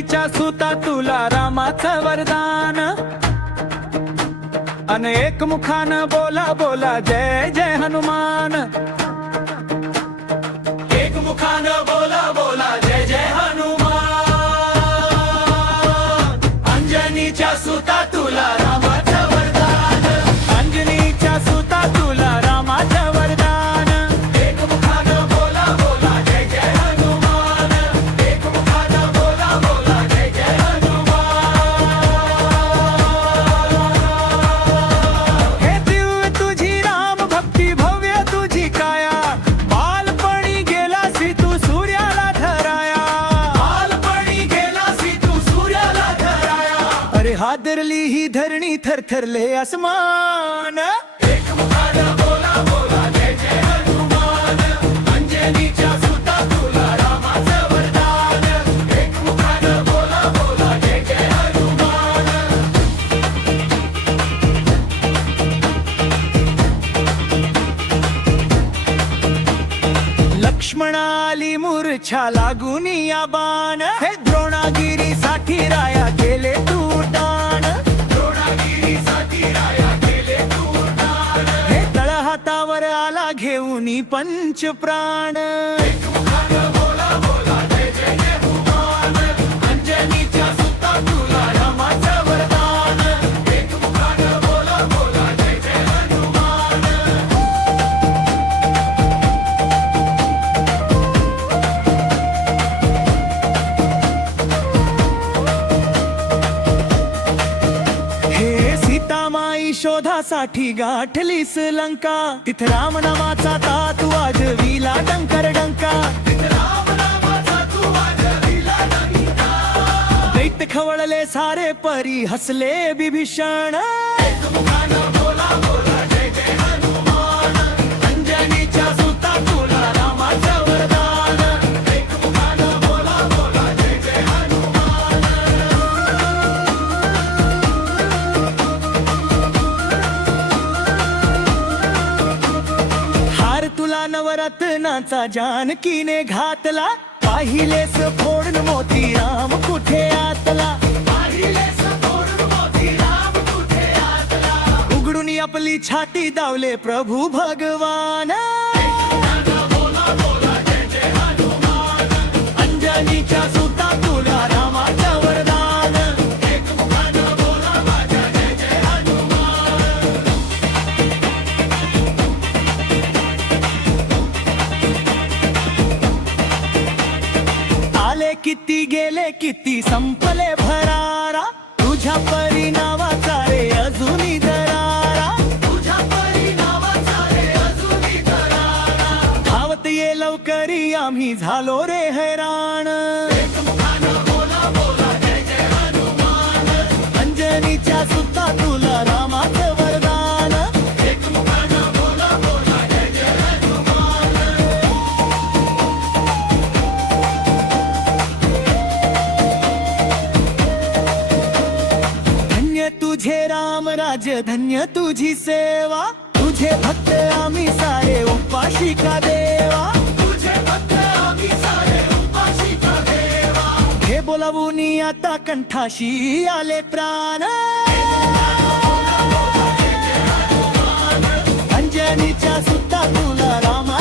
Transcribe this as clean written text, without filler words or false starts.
अंजनीच्या सुता तुला रामाचं वरदान, अन एक मुखानं बोला बोला जय जय हनुमान, एक मुखानं बोला बोला जय जय हनुमान, अंजनीच्या सुता तुला रामाचं वरदान, अंजनीच्या सुता तुला रामाचं वरदान, एक मुखानं बोला बोला जय जय हनुमान, एक मुखानं बोला बोला जय जय हनुमान. हे दिव्य तुझी राम भक्ती भव्य तुझी काया, बालपणी गेलासी तू सूर्याला धराया, बालपणी गेलासी तू सूर्याला धराया, अरे हादरली ही धरणी थरथरले आसमान, एक मुखानं बोला बोला जय जय हनुमान, अंजनीच्या सुता तुला रामाचं वरदान, एक मुखानं बोला बोला जय जय हनुमान. लक्ष्मणाली मूर्छा लागून या बाण, हे द्रोणागिरीसाठी राया केले तू दान, द्रोणागिरीसाठी राया केले तू दान, हे तळहातावर आला घेऊन पंच प्राण, एक मुखानं बोला बोला जय जय हनुमान, अंजनीच्या सुता तुला रामाचं वरदान, एक मुखानं बोला बोला जय जय हनुमान. हे सीतामाई शोधासाठी गाठलीस लंका, तिथे राम नामाचा तात वाजविला डंकर डंका, तिथे राम नामाचा तू वाजविला डंका, दैत्य खवळले सारे परी हसले बिभीषण, एक मुखानं बोला बोला जय जय हनुमान, अंजनीच्या सुता तुला रामाचं वरदान, एक मुखानं बोला बोला जय जय हनुमान. हार तुला नवरत्नाचा जानकीने घातला, पाहिलेस फोडून मोती राम कुठे आतला, पाहिलेस फोडून मोती राम कुठे आतला, उघडून आपली छाती दावले प्रभू भगवान, बोला बोला जय जय हनुमान, अंजनीच्या सुता तुला रामाचं वरदान, एक मुखानं बोला माझ्या जय जय हनुमान. आले किती गेले किती संपले भरारा, तुझ्या परी नावाचा रे अजूनी दरारा, तुझ्या परी नावाचा रे अजूनी दरारा, धावत ये लवकरी आम्ही झालो रे हैराण, एक मुखानं बोला बोला जय जय हनुमान, अंजनीच्या सुता तुला रामाचं वरदान, एक मुखानं बोला बोला जय जय हनुमान. धन्य तुझे राम राज्य धन्य तुझी सेवा, तुझे भक्त आम्ही सारे उपाशी का देवा, तुझे भक्त आम्ही सारे उपाशी का देवा, हे बोलावून आता कंठाशी आले प्राण, अंजनीच्या सुता तुला रामा